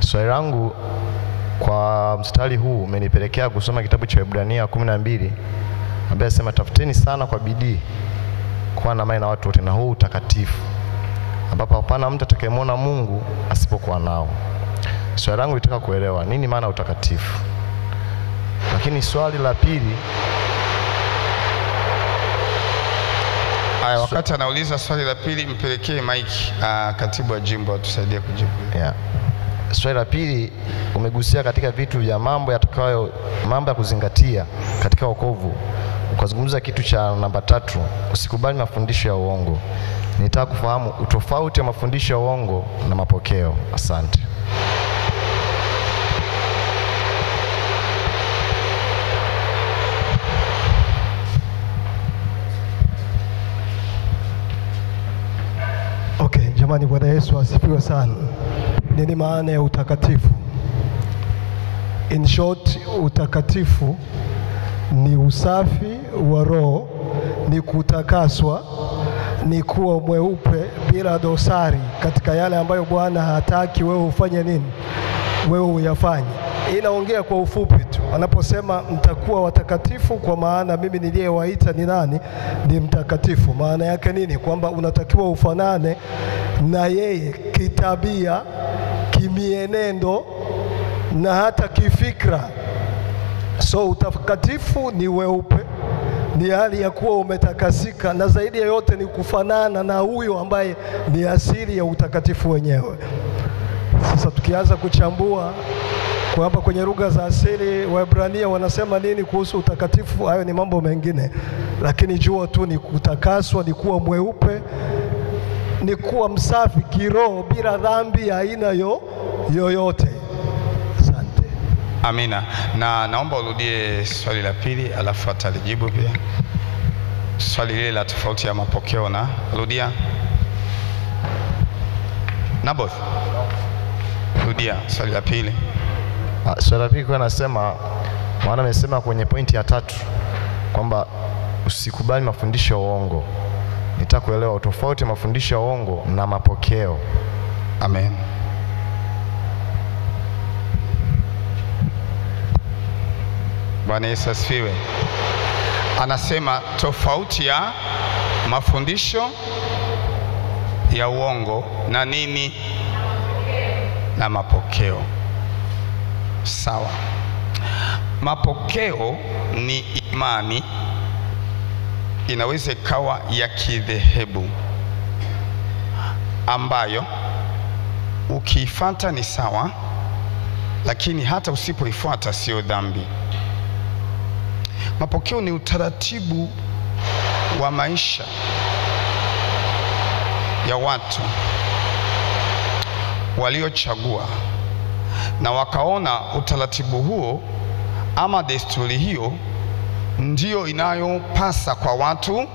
Swali langu kwa mstari huu umenipelekea kusoma kitabu cha Waebrania 12 ambaye anasema tafuteni sana kwa bidii kuwa na amani na watu wote na huu utakatifu, ambapo hapana mtu atakayemwona Mungu asipokuwa nao. Swali langu litaka kuelewa nini maana utakatifu. Lakini swali la pili, wakati anauliza swali la pili mpelekee Mike katibu wa jimbo atusaidie kujibu. Yeah. Swali la pili umegusia katika vitu vya mambo ya kuzingatia katika wokovu. Ukazungumza kitu cha namba 3, usikubali mafundisho ya uongo. Nitaka kufahamu utofauti wa mafundisho ya uongo na mapokeo. Asante. Okay, jamani, Bwana Yesu asifiwe sana. Nini maana ya utakatifu? In short, utakatifu ni usafi wa roho, ni kutakaswa, ni kuwa mweupe bila dosari katika yale ambayo Bwana hataki wewe ufanye nini? Wewe uyafanye. Inaongea kwa ufupi tu. Anaposema mtakuwa watakatifu kwa maana mimi niliyewaita ni nani? Ni mtakatifu. Maana yake nini? Kwamba unatakiwa ufanane na yeye kitabia, kimienendo na hata kifikra. So utakatifu ni weupe, ni hali ya kuwa umetakasika, na zaidi ya yote ni kufanana na huyo ambaye ni asili ya utakatifu wenyewe. Sasa tukianza kuchambua kwa hapa kwenye lugha za asili, Waebrania wanasema nini kuhusu utakatifu? Hayo ni mambo mengine, lakini jua tu ni kutakaswa, ni kuwa mweupe, ni kuwa msafi kiroho bila dhambi ya aina yoyote. Asante. Amina. Na naomba urudie swali la pili alafu atalijibu pia. Swali lile la tofauti ya mapokeo na rudia. Naboth. Rudia swali la pili. Swali la pili kwa nasema, maana amesema kwenye pointi ya 3 kwamba usikubali mafundisho ya uongo. Nitaka kuelewa utofauti wa mafundisho ya uongo na mapokeo. Amen. Bwana Yesu asifiwe. Anasema tofauti ya mafundisho ya uongo na nini? Na mapokeo. Sawa. Mapokeo ni imani, inaweza ikawa ya kidhehebu ambayo ukiifuata ni sawa, lakini hata usipoifuata sio dhambi. Mapokeo ni utaratibu wa maisha ya watu waliochagua na wakaona utaratibu huo ama desturi hiyo ndio inayopasa kwa watu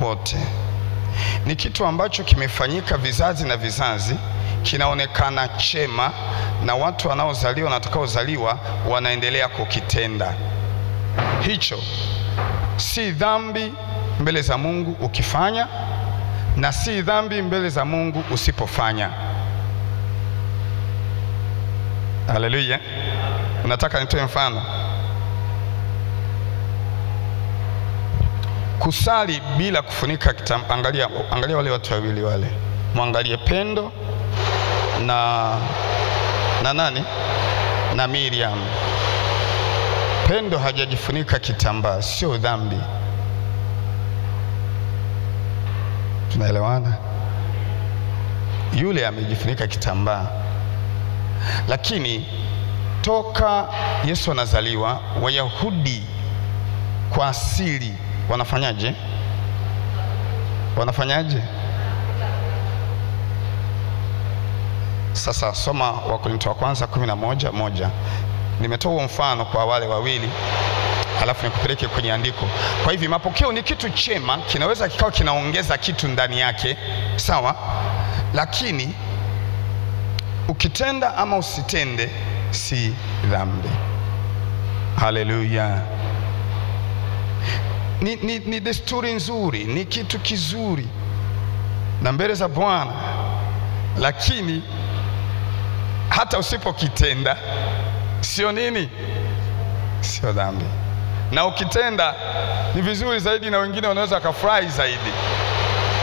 wote. Ni kitu ambacho kimefanyika vizazi na vizazi, kinaonekana chema, na watu wanaozaliwa na watakaozaliwa wanaendelea kukitenda. Hicho si dhambi mbele za Mungu ukifanya, na si dhambi mbele za Mungu usipofanya. Haleluya. Unataka nitoe mfano? Kusali bila kufunika kitambaa. Angalia wale watu wawili wale. Muangalie Pendo na nani? Na Miriam. Pendo hajajifunika kitambaa, sio dhambi. Tunaelewana? Yule amejifunika kitambaa. Lakini toka Yesu anazaliwa, Wayahudi kwa asili wanafanyaje? Sasa soma Wakorintho wa kwanza 11:1. Nimetoa mfano kwa wale wawili, alafu nikupeleke kwenye andiko. Kwa hivyo mapokeo ni kitu chema, kinaweza kikawa kinaongeza kitu ndani yake, sawa? Lakini ukitenda ama usitende si dhambi. Haleluya. Ni desturi nzuri, ni kitu kizuri na mbele za Bwana, lakini hata usipokitenda sio nini? Sio dhambi. Na ukitenda ni vizuri zaidi, na wengine wanaweza wakafurahi zaidi.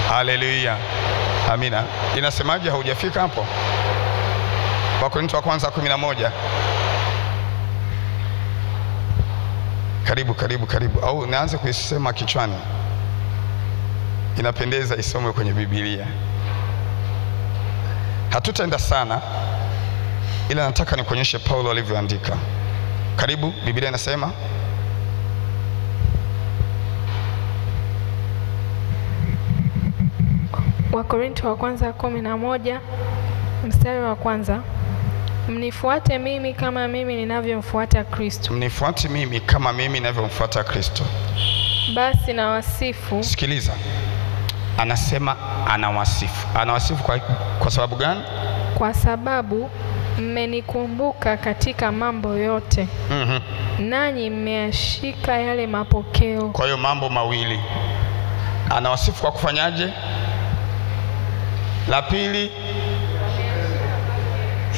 Haleluya, amina. Inasemaje? Haujafika hapo? Wakorintho wa kwanza 11. Karibu. Au naanze kuisema kichwani? Inapendeza isomwe kwenye Biblia. Hatutaenda sana, ila nataka nikuonyeshe Paulo alivyoandika. Karibu, Biblia inasema Wakorintho wa kwanza 11 mstari wa kwanza. Mnifuate mimi kama mimi ninavyomfuata Kristo. Mnifuate mimi kama mimi ninavyomfuata Kristo. Basi na wasifu. Sikiliza, anasema anawasifu. Anawasifu kwa sababu gani? Kwa sababu mmenikumbuka katika mambo yote. Nanyi mmeyashika yale mapokeo. Kwa hiyo mambo mawili. Anawasifu kwa kufanyaje? La pili,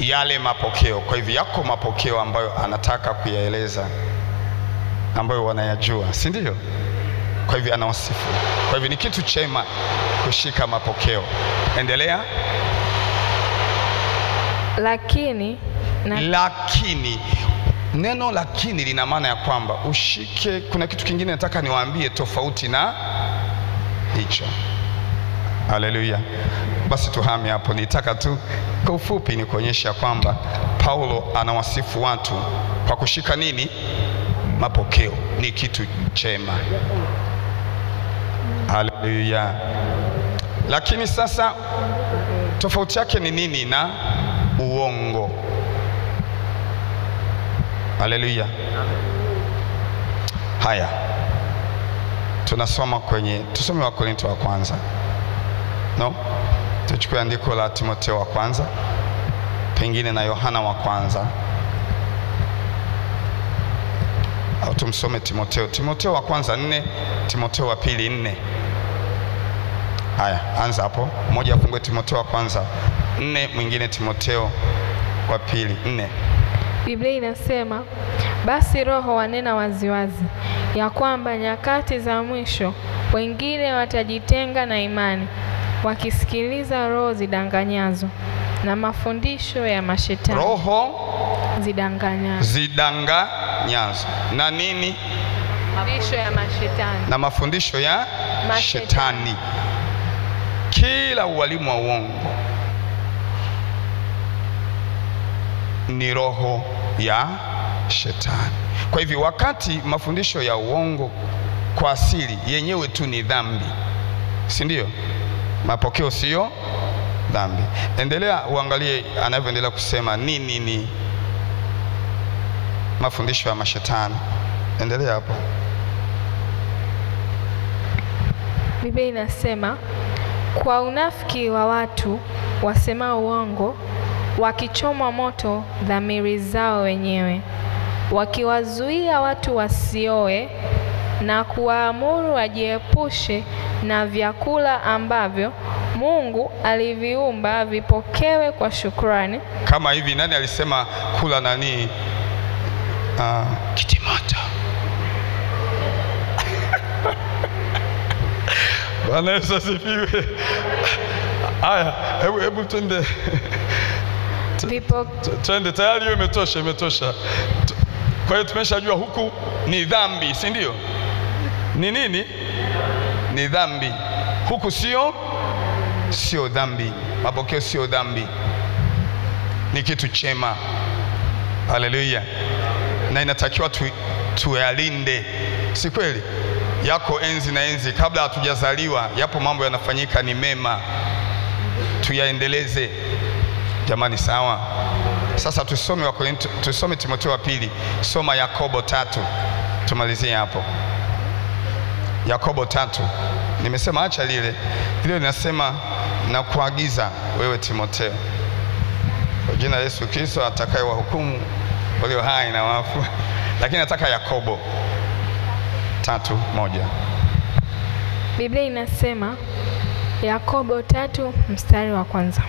yale mapokeo. Kwa hivyo yako mapokeo ambayo anataka kuyaeleza, ambayo wanayajua, si ndio? Kwa hivyo anawasifu. Kwa hivyo ni kitu chema kushika mapokeo. Endelea. Lakini neno lakini lina maana ya kwamba ushike. Kuna kitu kingine nataka niwaambie tofauti na hicho. Haleluya. Basi tuhame hapo. Nitaka tu kwa ufupi ni kuonyesha kwamba Paulo anawasifu watu kwa kushika nini? Mapokeo. Ni kitu chema. Haleluya. Lakini sasa tofauti yake ni nini na uongo? Haleluya. Haya, tusome Wakorintho wa kwanza. Tuchukue andiko la Timotheo wa kwanza, pengine na Yohana wa kwanza, au tumsome Timotheo wa kwanza 4, Timotheo wa pili 4. Haya, anza hapo. Mmoja afungue Timotheo wa kwanza 4, mwingine Timotheo wa pili 4. Biblia inasema, basi Roho wanena waziwazi ya kwamba nyakati za mwisho wengine watajitenga na imani, wakisikiliza roho zidanganyazo na mafundisho ya mashetani. Roho zidanganyazo na nini? Mafundisho ya mashetani. Na mafundisho ya shetani. Kila ualimu wa uongo ni roho ya shetani. Kwa hivyo wakati mafundisho ya uongo kwa asili yenyewe tu ni dhambi, si ndio? Mapokeo sio dhambi. Endelea uangalie anavyoendelea kusema nini mafundisho ya mashetani. Endelea hapo. Biblia inasema, kwa unafiki wa watu wasemao uongo, wakichoma moto dhamiri zao wenyewe, wakiwazuia watu wasioe na kuwaamuru wajiepushe na vyakula ambavyo Mungu aliviumba vipokewe kwa shukrani. Kama hivi, nani alisema kula nani? Kitimoto. Bwana Yesu asifiwe. Haya, hebu twende, tayari hiyo imetosha. Kwa hiyo tumeshajua huku ni dhambi, si ndio? Ni nini? Ni dhambi. Huku sio dhambi. Mapokeo sio dhambi, ni kitu chema. Haleluya! Na inatakiwa tuyalinde, si kweli? Yako enzi na enzi, kabla hatujazaliwa yapo mambo yanafanyika ni mema, tuyaendeleze jamani, sawa? Sasa tusome Timotheo wa pili. Soma Yakobo 3, tumalizie hapo. Yakobo 3. Nimesema acha lile linasema, na kuagiza wewe Timotheo kwa jina la Yesu Kristo atakaye wahukumu walio hai na wafu. Lakini nataka Yakobo 3:1. Biblia inasema, Yakobo 3 mstari wa kwanza,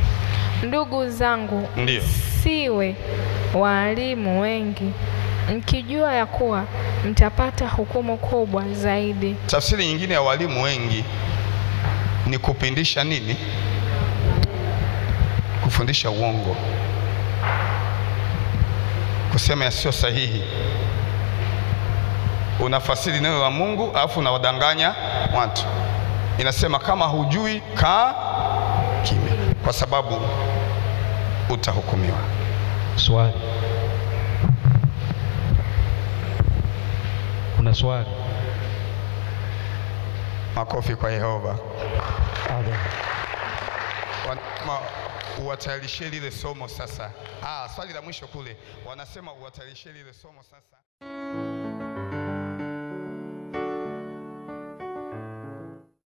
ndugu zangu, ndio siwe walimu wengi, mkijua ya kuwa mtapata hukumu kubwa zaidi. Tafsiri nyingine ya walimu wengi ni kupindisha nini? Kufundisha uongo, kusema yasiyo sahihi. Unafasiri neno la Mungu alafu unawadanganya watu. Inasema kama hujui, kaa kimya, kwa sababu utahukumiwa. Swali. Kuna swali? Makofi kwa Yehova. Amen. Uwatayarishie lile somo sasa. Swali la mwisho kule wanasema uwatayarishie lile somo sasa.